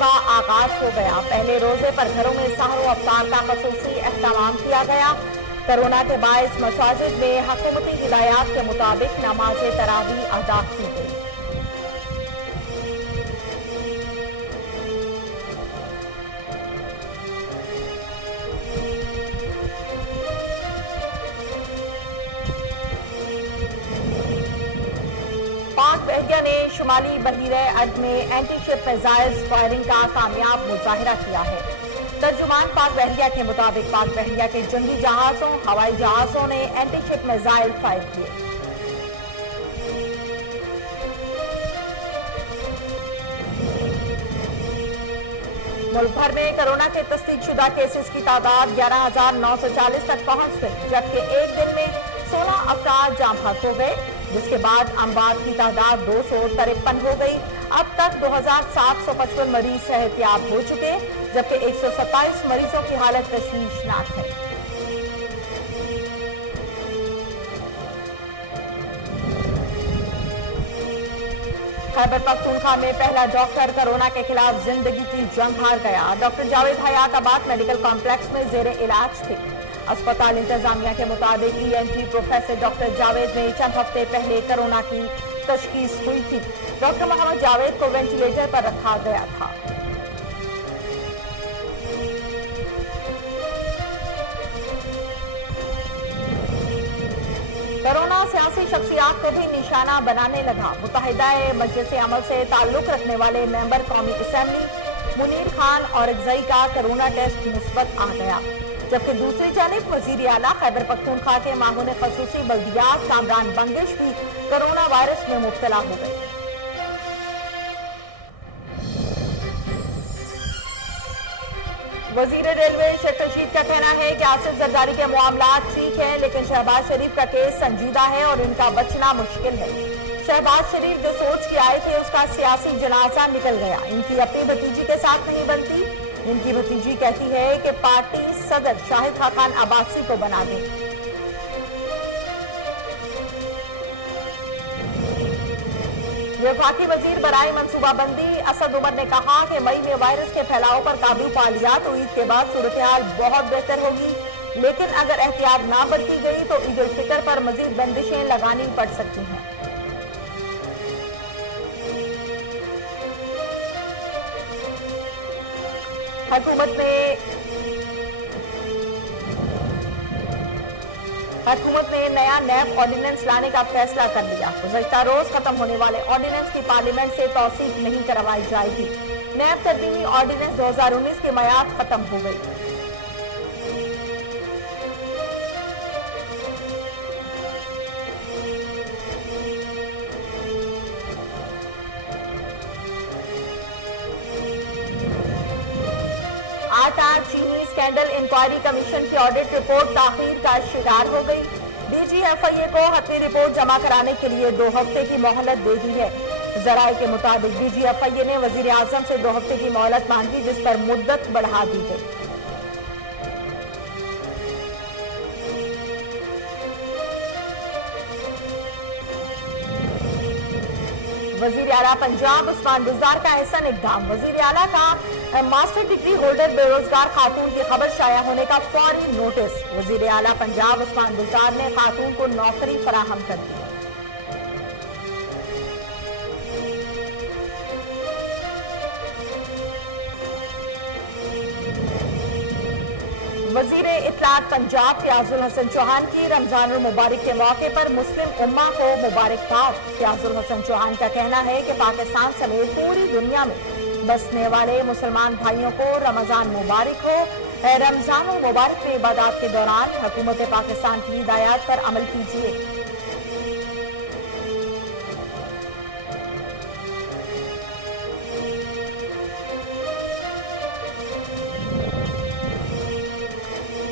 का आगाज हो गया। पहले रोजे पर घरों में सहर अफ्तार का खसूसी एहतमाम किया गया। कोरोना के बायस मसाजिद में हुकूमती हिदायत के मुताबिक नमाज तरावी अदा की गई। पाक बहरिया ने शुमाली बहीरे अरब में एंटी शिप मिसाइल्स फायरिंग का कामयाब मुजाहिरा किया है। तर्जुमान पाक बहरिया के मुताबिक पाक बहरिया के जंगी जहाजों, हवाई जहाजों ने एंटी शिप मिसाइल फायर किए। मुल्क भर में कोरोना के तस्दीकशुदा केसेस की तादाद 11,940 तक पहुंच गई, जबकि एक दिन में 16 अफराद जाम फक हो गए, जिसके बाद अमवात की तादाद 253 हो गई। अब तक 2,755 मरीज सेहतियाब हो चुके, जबकि 127 मरीजों की हालत तशवीशनाक है। खैबर पख्तूनख्वा में पहला डॉक्टर कोरोना के खिलाफ जिंदगी की जंग हार गया। Doctor Javed Hayatabad medical complex में जेर इलाज थे। अस्पताल इंतजामिया के मुताबिक ENT प्रोफेसर डॉक्टर जावेद में चंद हफ्ते पहले कोरोना की तशखीस हुई थी। डॉक्टर मोहम्मद जावेद को वेंटिलेटर पर रखा गया था। कोरोना सियासी शख्सियात को भी निशाना बनाने लगा। मुत्तहिदा मजलिस अमल से ताल्लुक रखने वाले मेंबर कौमी असेंबली मुनीर खान औरकजई का कोरोना टेस्ट मुस्बत आ गया, जबकि दूसरी जानिब वजीर आला खैबर पख्तूनख्वा के मामून खसूसी बल्दियात कामरान बंगिश भी कोरोना वायरस में मुब्तला हो गए। वजीर रेलवे शेख रशीद का कहना है कि आसिफ जरदारी के मामला ठीक है, लेकिन शहबाज शरीफ का केस संजीदा है और इनका बचना मुश्किल है। शहबाज शरीफ जो सोच के आए थे उसका सियासी जनाजा निकल गया। इनकी अपनी भतीजी के साथ नहीं बनती। इनकी भतीजी कहती है कि पार्टी सदर शाहिद खान अब्बासी को बना दें। वफाकी वजीर बराए मनसूबाबंदी असद उमर ने कहा कि मई में वायरस के फैलाव पर काबू पा लिया तो ईद के बाद सूरत-ए-हाल बहुत बेहतर होगी, लेकिन अगर एहतियात ना बरती गई तो ईद उल फितर पर मजीद बंदिशें लगानी पड़ सकती हैं। हुकूमत ने नया नैब ऑर्डिनेंस लाने का फैसला कर लिया। गुज़श्ता रोज खत्म होने वाले ऑर्डिनेंस की पार्लियामेंट से तौसीक नहीं करवाई जाएगी। नैब तरमीमी ऑर्डिनेंस 2019 की मियाद खत्म हो गई। चीनी स्कैंडल इंक्वायरी कमीशन की ऑडिट रिपोर्ट ताखीर का शिकार हो गई। DGFIA को हतमी रिपोर्ट जमा कराने के लिए 2 हफ्ते की मोहलत दे दी है। जराये के मुताबिक DGFIA ने वजीर आजम से 2 हफ्ते की मोहलत मांगी, जिस पर मुद्दत बढ़ा दी गई। वजीर आला पंजाब उस्मान बुज़दार का अहसन इक़दाम। वजीर आला का मास्टर डिग्री होल्डर बेरोजगार खातून की खबर शाया होने का फौरी नोटिस। वजीर आला पंजाब उस्मान बुज़दार ने खातून को नौकरी फराहम कर दी। वजीर इत्तलात पंजाब फ़याज़ुल हसन चौहान की रमजानुल मुबारक के मौके पर मुस्लिम उम्मा को मुबारकबाद। फ़याज़ुल हसन चौहान का कहना है कि पाकिस्तान समेत पूरी दुनिया में बसने वाले मुसलमान भाइयों को रमजान मुबारक हो। रमजानुल मुबारक में इबादत के दौरान हुकूमत पाकिस्तान की हिदायत पर अमल कीजिए।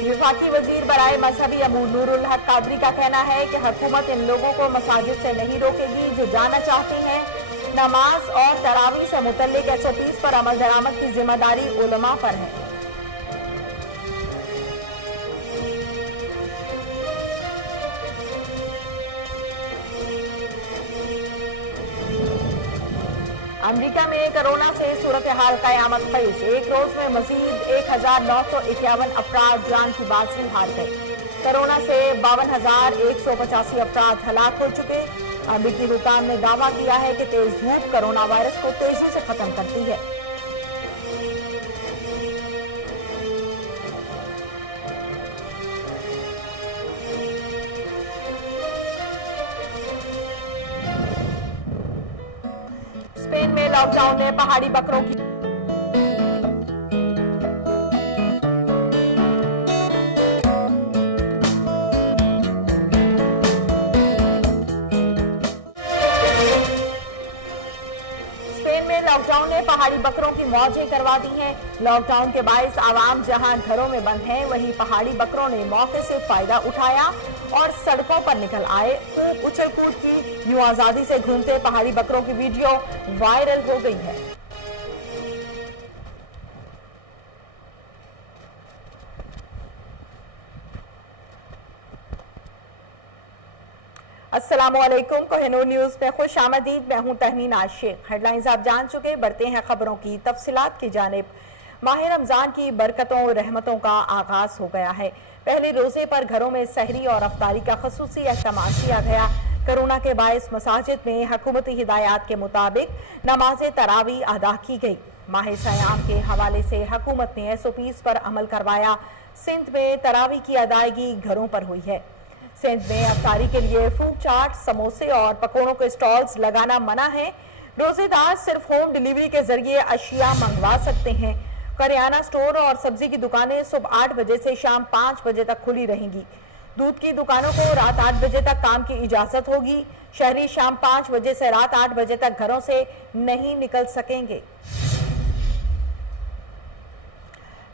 वफाकी वजीर बराए मजहबी अबू नूरुल हक कादरी का कहना है कि हुकूमत इन लोगों को मसाजिद से नहीं रोकेगी जो जाना चाहते हैं। नमाज और तरावी से मुतल्लिक SOPs पर अमल दरामद की जिम्मेदारी उलमा पर है। अमेरिका में कोरोना से सूरत हाल कयामत खेज। एक रोज में मजीद 1951 अफराद जान की बाजी हार गए। कोरोना से 52,185 अफराद हलाक हो चुके। अमेरिकी हुकाम ने दावा किया है कि तेज धूप कोरोना वायरस को तेजी से खत्म करती है। स्पेन में लॉकडाउन ने पहाड़ी बकरों की पहाड़ी बकरों की मौजें करवा दी हैं। लॉकडाउन के बायस आवाम जहां घरों में बंद हैं, वहीं पहाड़ी बकरों ने मौके से फायदा उठाया और सड़कों पर निकल आए। खूब उछल कूद की यूं आजादी से घूमते पहाड़ी बकरों की वीडियो वायरल हो गई है। अस्सलामुअलैकुम, कोहिनूर न्यूज में खुश आमदीद। मैं हूं तहनीन आशिक। हेडलाइंस आप जान चुके, बढ़ते हैं खबरों की तफसीलात की जानिब। माह रमजान की बरकतों और रहमतों का आगाज हो गया है। पहले रोजे पर घरों में सहरी और अफ्तारी का खसूसी एहतमाम किया गया। कोरोना के बायस मसाजिद में हुकूमती हिदायत के मुताबिक नमाज तरावी अदा की गई। माह सयाम के हवाले से हुकूमत ने SOPs पर अमल करवाया। सिंध में तरावी की अदायगी घरों पर हुई है। सिंध में अफ्तारी के लिए फूड चाट, समोसे और पकौड़ों के स्टॉल्स लगाना मना है। रोजेदार सिर्फ होम डिलीवरी के जरिए अशिया मंगवा सकते हैं। करियाना स्टोर और सब्जी की दुकानें सुबह 8 बजे से शाम 5 बजे तक खुली रहेंगी। दूध की दुकानों को रात 8 बजे तक काम की इजाजत होगी। शहरी शाम 5 बजे से रात 8 बजे तक घरों से नहीं निकल सकेंगे।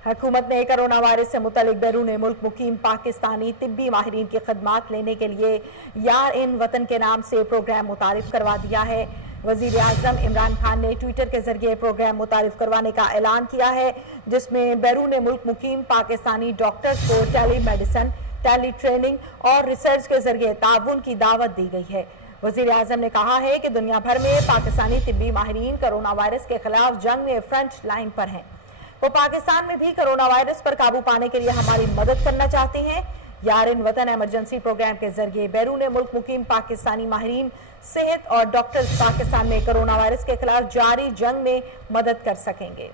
हुकूमत ने कोरोना वायरस से मुतल्लिक बैरून मुल्क मुकीम पाकिस्तानी तिब्बी माहिरीन की खदमात लेने के लिए यार इन वतन के नाम से प्रोग्राम मुतारिफ करवा दिया है। वजीर आजम इमरान खान ने ट्विटर के जरिए प्रोग्राम मुतारिफ करवाने का ऐलान किया है, जिसमें बैरून मुल्क मुकीम पाकिस्तानी डॉक्टर्स को टेली मेडिसिन, टेली ट्रेनिंग और रिसर्च के जरिए ताउन की दावत दी गई है। वजीर आजम ने कहा है कि दुनिया भर में पाकिस्तानी तिब्बी माहिरीन कोरोना वायरस के खिलाफ जंग में फ्रंट लाइन पर हैं। वो पाकिस्तान में भी कोरोना वायरस पर काबू पाने के लिए हमारी मदद करना चाहते हैं। यार इन वतन इमरजेंसी प्रोग्राम के जरिए बैरून मुल्क मुकीम पाकिस्तानी माहिरीन सेहत और डॉक्टर्स पाकिस्तान में कोरोना वायरस के खिलाफ जारी जंग में मदद कर सकेंगे।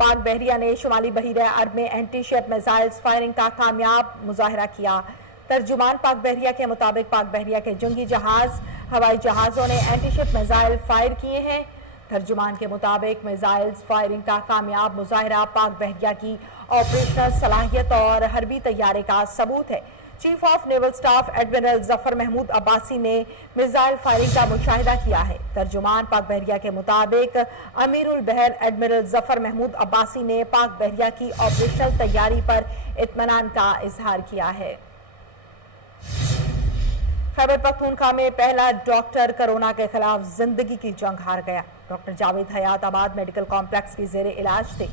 पाक बहरिया ने शुमाली बहीरा अरब में एंटी शिप मिसाइल्स फायरिंग का कामयाब मुजाहरा किया। तर्जुमान पाक बहरिया के मुताबिक पाक बहरिया के जंगी जहाज, हवाई जहाजों ने एंटी शिप मिसाइल फायर किए हैं। तर्जुमान के मुताबिक मिसाइल्स फायरिंग का कामयाब मुजाहरा पाक बहरिया की ऑपरेशनल सलाहियत और हरबी तैयारी का सबूत है। Chief of naval staff admiral Zafar Mahmood Abbasi ने मिसाइल फायरिंग का मुशाहिदा किया है। तर्जुमान पाक बहरिया के मुताबिक अमीरुल बहर एडमिरल जफर महमूद अब्बासी ने पाक बहरिया की ऑपरेशनल तैयारी पर इत्मीनान का इजहार किया है। खैबर पख्तूनख्वा में पहला डॉक्टर कोरोना के खिलाफ जिंदगी की जंग हार गया। Doctor Javed Hayatabad medical complex की जेर इलाज थे।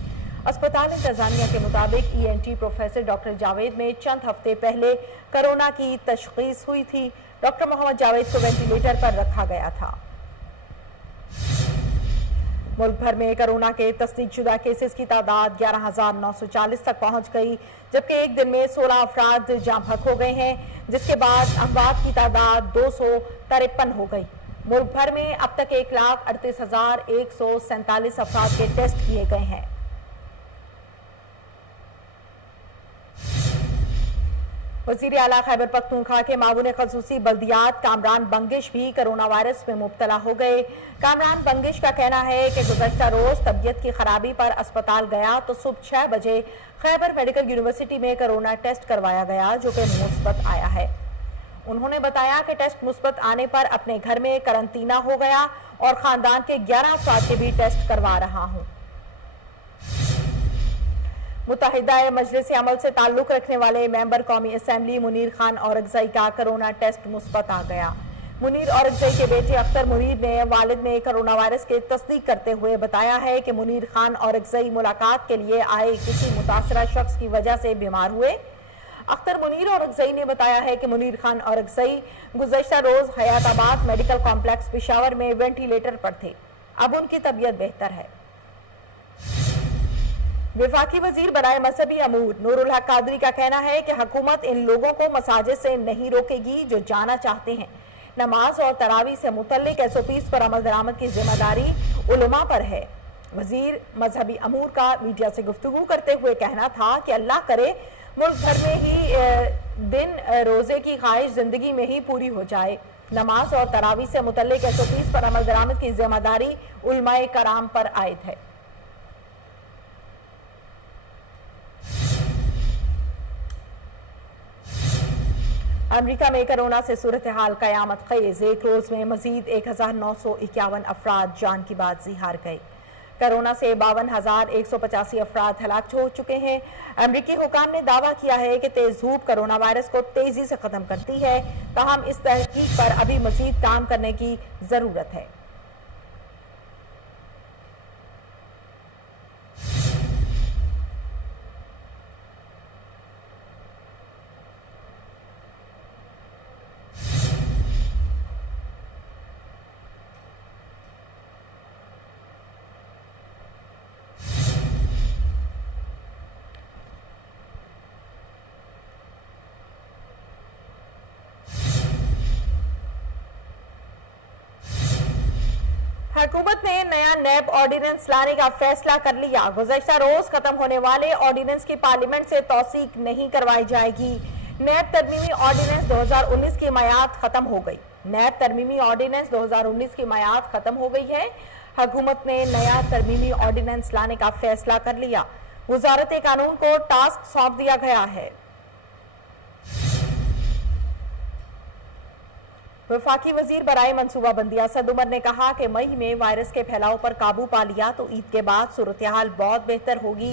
अस्पताल इंतजामिया के मुताबिक ENT प्रोफेसर डॉक्टर जावेद में चंद हफ्ते पहले कोरोना की तशखीस हुई थी। डॉक्टर मोहम्मद जावेद को वेंटिलेटर पर रखा गया था। मुल्क भर में कोरोना के तस्दीकशुदा केसेस की तादाद 11,940 तक पहुंच गई, जबकि एक दिन में 16 अफराद जाँ भक हो गए हैं, जिसके बाद अमवात की तादाद 253 हो गई। मुल्क भर में अब तक 1,38,147 अफराद के टेस्ट किए गए हैं। वज़ीर आला खैबर पख्तूनख्वा के मामून खसूसी बल्दियात कामरान बंगिश भी कोरोना वायरस में मुब्तला हो गए। कामरान बंगिश का कहना है कि गुज़श्ता रोज तबीयत की खराबी पर अस्पताल गया तो सुबह 6 बजे खैबर मेडिकल यूनिवर्सिटी में कोरोना टेस्ट करवाया गया, जो कि मुस्बत आया है। उन्होंने बताया कि टेस्ट मुस्बत आने पर अपने घर में करंतना हो गया और खानदान के 11 अफराद के भी टेस्ट करवा रहा हूँ। मुत्तहिदा मजलिस अमल से ताल्लुक रखने वाले मेंबर कौमी असम्बली मुनीर खान औरकजई का कोरोना टेस्ट मुस्बत आ गया। मुनीर औरकजई के बेटे अख्तर मुनीर ने वालिद में कोरोना वायरस की तस्दीक करते हुए बताया है कि मुनीर खान औरकजई मुलाकात के लिए आए किसी मुतासरा शख्स की वजह से बीमार हुए। अख्तर मुनीर औरकजई ने बताया है कि मुनीर खान औरकजई गुज़श्ता रोज हयाताबाद मेडिकल कॉम्प्लेक्स पेशावर में वेंटिलेटर पर थे। अब उनकी तबीयत बेहतर है। वफाकी वजीर बराए मजहबी अमूर नूरुल हक कादरी का कहना है कि हुकूमत इन लोगों को मसाजिद से नहीं रोकेगी जो जाना चाहते हैं। नमाज और तरावी से मुतल्लिक SOPs पर अमल दरामद की जिम्मेदारी उलमा पर है। वजीर मजहबी अमूर का मीडिया से गुफ्तगू करते हुए कहना था कि अल्लाह करे मुल्क भर में ही दिन रोजे की ख्वाहिश जिंदगी में ही पूरी हो जाए। नमाज और तरावी से मुतल्लिक SOPs पर अमल दरामद की जिम्मेदारी उलमाए कराम पर आयद है। अमेरिका में कोरोना से सूरत हाल कयामत खेज। एक रोज में मजीद 1951 अफराद जान की बाजी हार गए। कोरोना से 52,185 अफराद हलाक हो चुके हैं। अमेरिकी हुकाम ने दावा किया है कि तेज धूप कोरोना वायरस को तेजी से खत्म करती है, ताहम इस तहकीक पर अभी मजीद काम करने की जरूरत है। हुकूमत ने नया नैब ऑर्डिनेंस लाने का फैसला कर लिया। गुज़श्ता रोज खत्म होने वाले ऑर्डिनेंस की पार्लियामेंट से तौसीक नहीं करवाई जाएगी। नैब तरमीमी ऑर्डिनेंस 2019 की मयाद खत्म हो गई। नैब तरमीमी ऑर्डिनेंस 2019 की मयाद खत्म हो गई है। हुकूमत ने नया तरमीमी ऑर्डिनेंस लाने का फैसला कर लिया। वजारत कानून को टास्क सौंप दिया गया है। वफाकी वजीर बराए मनसूबाबंदी असद उमर ने कहा कि मई में वायरस के फैलाव पर काबू पा लिया तो ईद के बाद सूरत हाल बहुत बेहतर होगी,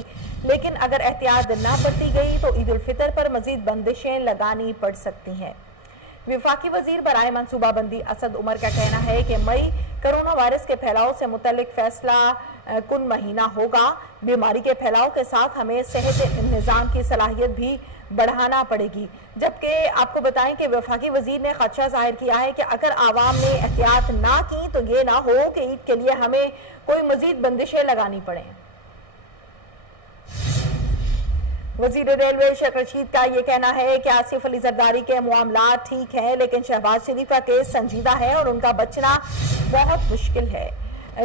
लेकिन अगर एहतियात न बरती गई तो ईद उल फितर पर मजीद बंदिशें लगानी पड़ सकती हैं। वफाकी वजीर बराए मनसूबाबंदी असद उमर का कहना है कि मई कोरोना वायरस के फैलाव से मुतल्लिक फैसला कुन महीना होगा। बीमारी के फैलाव के साथ हमें सेहत निज़ाम की सलाहियत भी बढ़ाना पड़ेगी। जबकि आपको बताएं कि वफाकी वजीर ने खदशा जाहिर किया है कि अगर आवाम ने एहतियात ना की तो ये ना हो कि ईद के लिए हमें कोई मजीद बंदिशें लगानी पड़े। वजीर रेलवे शेख रशीद का ये कहना है कि आसिफ अली जरदारी के मामला ठीक है, लेकिन शहबाज शरीफ का केस संजीदा है और उनका बचना बहुत मुश्किल है।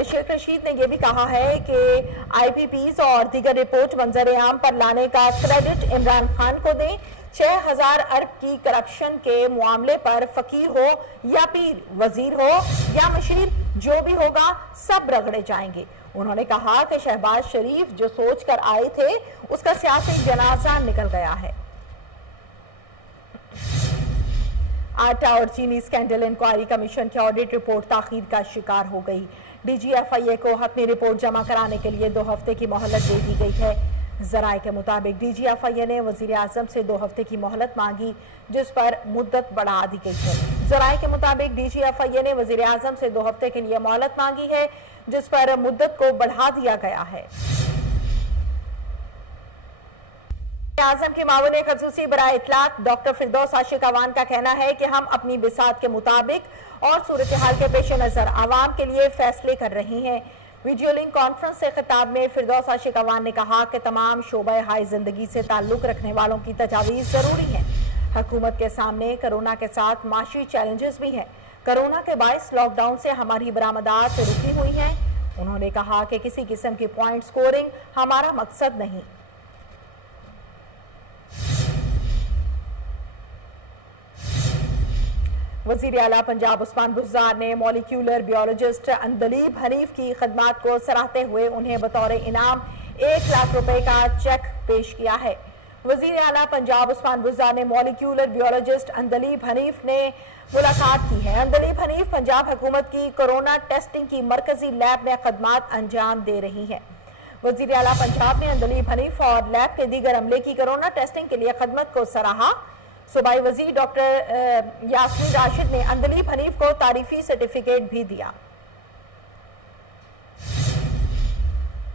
शेख रशीद ने यह भी कहा है कि IPPs और दीगर रिपोर्ट मंजर आम पर लाने का क्रेडिट इमरान खान को दें। 6,000 अरब की करप्शन के मामले पर फकीर हो या पीर, वजीर हो या मशीर, जो भी होगा सब रगड़े जाएंगे। उन्होंने कहा कि शहबाज शरीफ जो सोच कर आए थे उसका सियासी जनाजा निकल गया है। आटा और चीनी स्कैंडल इंक्वायरी कमीशन की ऑडिट रिपोर्ट ताखीर का शिकार हो गई। DGFIA को अपनी रिपोर्ट जमा कराने के लिए 2 हफ्ते की मोहलत दे दी गई है। जराये के मुताबिक DGFIA ने वजीर आजम से 2 हफ्ते की मोहलत मांगी, जिस पर मुद्दत बढ़ा दी गई है। जराये के मुताबिक DGFIA ने वजीर आजम से 2 हफ्ते के लिए मोहलत मांगी है, जिस पर मुद्दत को बढ़ा दिया गया है। आजम के मामून खसूसी बराए इतलाक डॉक्टर फिरदौस आशिक अवान का कहना है कि हम अपनी बिसात के मुताबिक और सूरत हाल के पेश नजर आवाम के लिए फैसले कर रहे हैं। वीडियो लिंक कॉन्फ्रेंस से खिताब में फिरदौस आशिक अवान ने कहा कि तमाम शोबे हाई जिंदगी से ताल्लुक रखने वालों की तजावीज जरूरी है। हुकूमत के सामने कोरोना के साथ माशी चैलेंजेस भी हैं। कोरोना के बायस लॉकडाउन से हमारी बरामदात रुकी हुई हैं। उन्होंने कहा कि किसी किस्म की पॉइंट स्कोरिंग हमारा मकसद नहीं। वजीर आला पंजाब उस्मान बुज़दार ने मॉलिक्यूलर बियोलॉजिस्ट अंदलीब हनीफ की खदमात को सराहते हुए उन्हें बतौर इनाम 1 लाख रुपए का चेक पेश किया है। वजीर आला पंजाब उस्मान बुज़दार ने मॉलिक्यूलर बियोलॉजिस्ट अंदलीब हनीफ ने मुलाकात की है। अंदलीब हनीफ पंजाब हुकूमत की कोरोना टेस्टिंग की मरकजी लैब में खदमात अंजाम दे रही है। वजीर आला पंजाब ने अंदलीब हनीफ और लैब के दीगर अमले की कोरोना टेस्टिंग के लिए खदमत को सराहा। सूबाई वजीर डॉक्टर यास्मीन राशिद ने अंदलीब हनीफ को तारीफी सर्टिफिकेट भी दिया।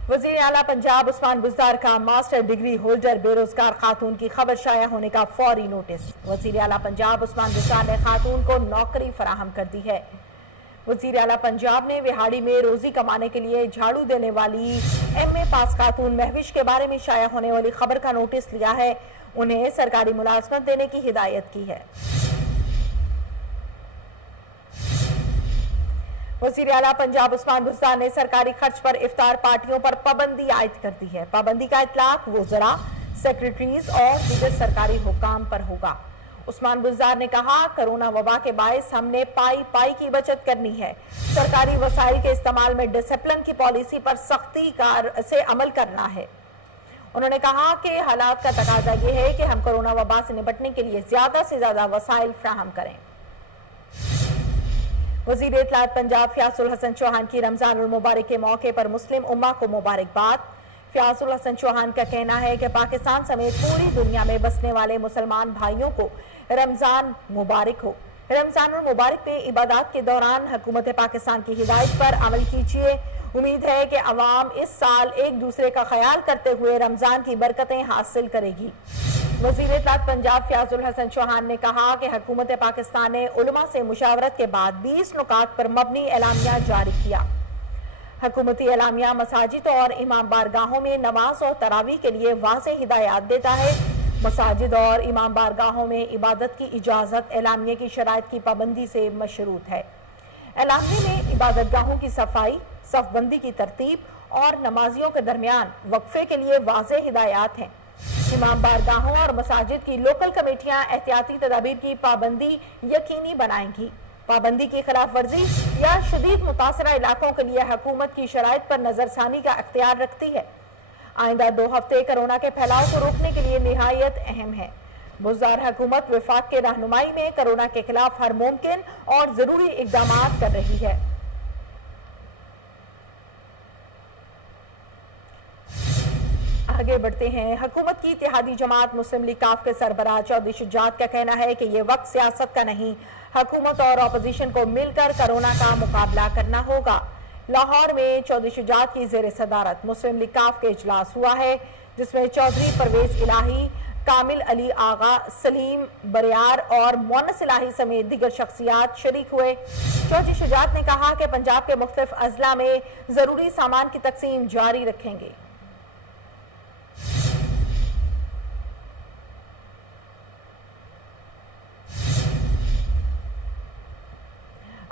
वजीर आला पंजाब उस्मान बुज़दार का मास्टर डिग्री होल्डर बेरोजगार खातून की खबर शाया होने का फौरी नोटिस। वजीर आला पंजाब उस्मान बुज़दार ने खातून को नौकरी फराहम कर दी है। वजीर आला पंजाब ने विहाड़ी में रोजी कमाने के लिए झाड़ू देने वाली MA पास खातून महविश के बारे में शाया होने वाली खबर का नोटिस लिया है। उन्हें सरकारी मुलाजमत देने की हिदायत की है। वजीर आला पंजाब उस्मान बुज़दार ने सरकारी खर्च पर इफ्तार पार्टियों पर पाबंदी आयद कर दी है। पाबंदी का इतलाक वज़रा, सेक्रेटरीज और दीगर सरकारी हुकाम पर होगा। उस्मान बुज़दार ने कहा, कोरोना वबा के बायस हमने पाई की बचत करनी है। सरकारी वसाइल के इस्तेमाल में डिसिप्लिन की पॉलिसी पर सख्ती से अमल करना है। उन्होंने कहा कि हालात का तकाजा यह है कि हम कोरोना वबा से निपटने के लिए ज्यादा से ज्यादा वसाइल फ्राहम करें। वजीर इत्तलात पंजाब फ़याज़ुल हसन चौहान की रमजान उल मुबारक के मौके पर मुस्लिम उम्मा को मुबारकबाद। फ़याज़ुल हसन चौहान का कहना है कि पाकिस्तान समेत पूरी दुनिया में बसने वाले मुसलमान भाइयों को रमजान मुबारक हो। रमजान उल मुबारक में इबादत के दौरान हुकूमत पाकिस्तान की हिदायत पर अमल कीजिए। उम्मीद है कि अवाम इस साल एक दूसरे का ख्याल करते हुए रमजान की बरकतें हासिल करेगी। वज़ीर इत्तलात पंजाब फ़याज़ुल हसन चौहान ने कहा कि हुकूमत पाकिस्तान ने उलमा से मुशावरत के बाद 20 नुकात पर मबनी एलामिया जारी किया। हुकूमती एलामिया मसाजिद और इमाम बारगाहों में नमाज और तरावी के लिए वाज़ेह हिदायत देता है। मसाजिद और इमाम बारगाहों में इबादत की इजाज़त एलामिया की शराइत की पाबंदी से मशरूत है। एलामिया में इबादत गाहों की सफाई, सफबंदी की तरतीब और नमाजियों के दरमियान वक्फे के लिए वाज़ेह हिदायत हैं। इमाम बारगाहों और मसाजिद की लोकल कमेटियां एहतियाती तदाबीर की पाबंदी यकीनी बनाएंगी। पाबंदी की खिलाफ वर्जी या शदीद मुतासरा इलाकों के लिए हुकूमत की शराइत पर नजरसानी का अख्तियार रखती है। आइंदा 2 हफ्ते कोरोना के फैलाव को रोकने के लिए निहायत अहम है। बुज़दार हुकूमत वफाक के रहनुमाई में कोरोना के खिलाफ हर मुमकिन और जरूरी इक़दाम कर रही है। आगे बढ़ते हैं। हुकूमत की इत्तेहादी जमात मुस्लिम लीग काफ के सरबराह चौधरी शुजात का कहना है कि यह वक्त सियासत का नहीं, हुकूमत और अपोजिशन को मिलकर कोरोना का मुकाबला करना होगा। लाहौर में चौधरी शुजात की ज़ेर सदारत मुस्लिम लीग काफ के इजलास हुआ है, जिसमें चौधरी परवेज इलाही, कामिल अली आगा, सलीम बरियार और मोनस इलाही समेत दीगर शख्सियात शरीक हुए। चौधरी शुजात ने कहा कि पंजाब के मुख्तलिफ अजला में जरूरी सामान की तकसीम जारी रखेंगे।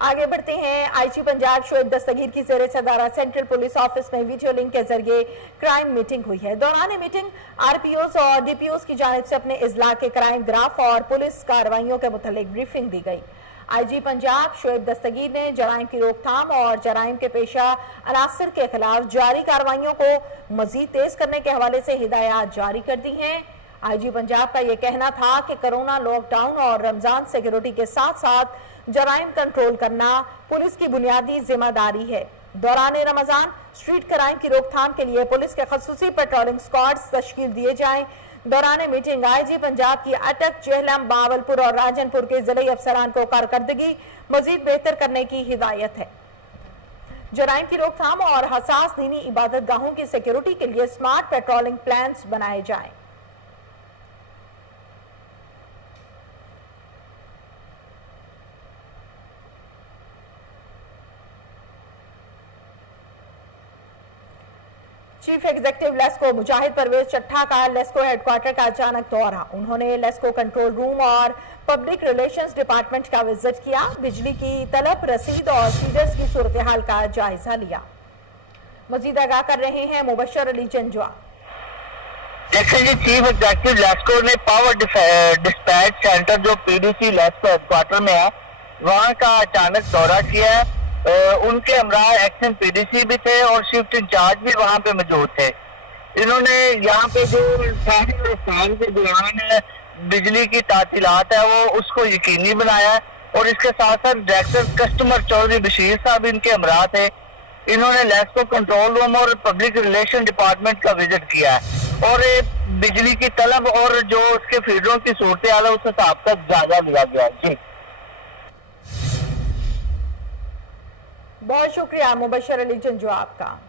आगे बढ़ते हैं। आईजी पंजाब शोएब दस्तगीर की ज़ेरे सदारत सेंट्रल पुलिस ऑफिस में वीडियो लिंक के जरिए क्राइम मीटिंग हुई है। दौरान मीटिंग RPOs और DPOs की जानिब से अपने इजला के क्राइम ग्राफ और पुलिस कार्रवाइयों के मुतालिक ब्रीफिंग दी गई। आईजी पंजाब शोएब दस्तगीर ने जराइम की रोकथाम और जराइम के पेशा अनासर के खिलाफ जारी कार्रवाइयों को मजीद तेज करने के हवाले से हिदायत जारी कर दी हैं। आईजी पंजाब का यह कहना था कि कोरोना लॉकडाउन और रमजान सिक्योरिटी के साथ साथ जराइम कंट्रोल करना पुलिस की बुनियादी जिम्मेदारी है। दौरान रमजान स्ट्रीट क्राइम की रोकथाम के लिए पुलिस के खसूसी पेट्रोलिंग स्क्वाड्स तश्कील दिए जाएं। दौरान मीटिंग आईजी पंजाब की अटक, जेहलम, बावलपुर और राजनपुर के जिले अफसरान को कारकर्दगी मजीद बेहतर करने की हिदायत है। जराइम की रोकथाम और हसास दीनी इबादत गाहों की सिक्योरिटी के लिए स्मार्ट पेट्रोलिंग प्लान्स बनाए जाएं। चीफ एग्जीक्यूटिव लेस्को मुजाहिद परवेज चट्ठा का लेस्को हेडक्वार्टर का अचानक दौरा। उन्होंने लेस्को कंट्रोल रूम और पब्लिक रिलेशंस डिपार्टमेंट का विजिट किया। बिजली की तलब, रसीद और फीडर्स की सूरत हाल का जायजा लिया। मजीद आगाह कर रहे हैं मुबशर अली जंजवा। देखिए जी, चीफ एग्जीक्यूटिव लेस्को ने पावर डिस्पैच सेंटर जो PDC लेस्को हेडक्वार्टर में है वहाँ का अचानक दौरा किया है। उनके हमरा एक्शन PDC भी थे और शिफ्ट इंचार्ज भी वहाँ पे मौजूद थे। इन्होंने यहाँ पे जो साल के दौरान बिजली की तातीलात है वो उसको यकीनी बनाया और इसके साथ साथ डायरेक्टर कस्टमर चौधरी बशीर साहब इनके हमरा थे। इन्होंने लेस्को कंट्रोल रूम और पब्लिक रिलेशन डिपार्टमेंट का विजिट किया है और बिजली की तलब और जो उसके फीडरों की सूरत हाल है उस हिसाब का जायजा लिया गया। जी बहुत शुक्रिया मुबशर अली जंजू आपका।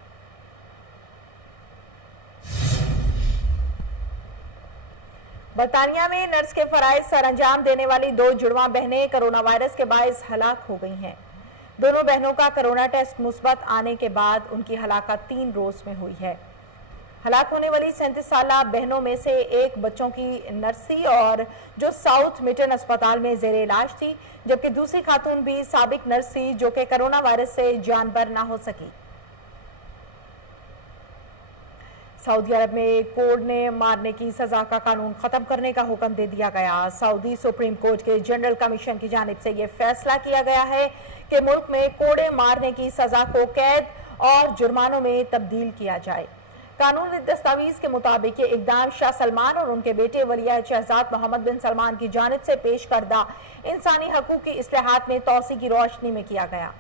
बर्तानिया में नर्स के फराइज सर अंजाम देने वाली 2 जुड़वा बहनें कोरोना वायरस के बायस हलाक हो गई हैं। दोनों बहनों का कोरोना टेस्ट मुस्बत आने के बाद उनकी हलाकत 3 रोज में हुई है। हलाक होने वाली 37 साला बहनों में से एक बच्चों की नर्स थी और जो साउथ मिटन अस्पताल में जेर इलाज थी, जबकि दूसरी खातून भी साबिक नर्स थी जो कि कोरोना वायरस से जानबर ना हो सकी। सऊदी अरब में कोर्ट ने मारने की सजा का कानून खत्म करने का हुक्म दे दिया गया। सऊदी सुप्रीम कोर्ट के जनरल कमीशन की जानिब से यह फैसला किया गया है कि मुल्क में कोड़े मारने की सजा को कैद और जुर्मानों में तब्दील किया जाए। कानूनी दस्तावेज के मुताबिक ये इकदाम शाह सलमान और उनके बेटे वलियत शहजाद मोहम्मद बिन सलमान की जानिब से पेश करदा इंसानी हकूक की इस्लाहात में तौसी की रोशनी में किया गया।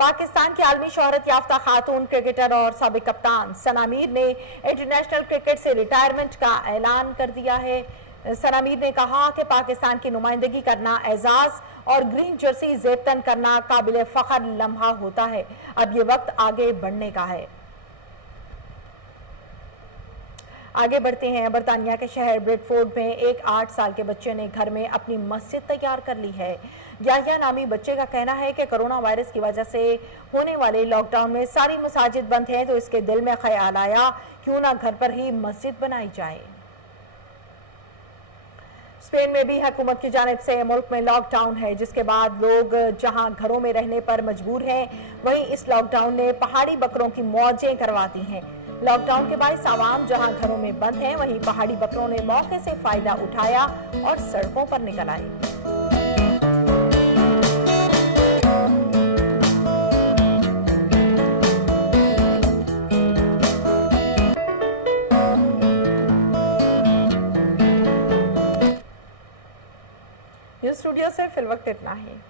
पाकिस्तान की आलमी शोहरत याफ्ता खातून क्रिकेटर और साबिक कप्तान सना मीर ने इंटरनेशनल क्रिकेट से रिटायरमेंट का ऐलान कर दिया है। सना मीर ने कहा कि पाकिस्तान की नुमाइंदगी करना एजाज और ग्रीन जर्सी जेबतन करना काबिल फख्र लम्हा होता है। अब ये वक्त आगे बढ़ने का है। आगे बढ़ते हैं। बर्तानिया के शहर ब्रेडफोर्ड में एक 8 साल के बच्चे ने घर में अपनी मस्जिद तैयार कर ली है। याहिया नामी बच्चे का कहना है कि कोरोना वायरस की वजह से होने वाले लॉकडाउन में सारी मसाजिद बंद हैं, तो इसके दिल में ख्याल आया क्यों ना घर पर ही मस्जिद बनाई जाए। स्पेन में भी हुकूमत की जानिब से मुल्क में लॉकडाउन है, जिसके बाद लोग जहां घरों में रहने पर मजबूर हैं, वहीं इस लॉकडाउन ने पहाड़ी बकरों की मौजें करवाती हैं। लॉकडाउन के बाद आवाम जहां घरों में बंद हैं, वहीं पहाड़ी बकरों ने मौके से फायदा उठाया और सड़कों पर निकल आए। न्यूज़ स्टूडियो से फिल वक्त इतना ही।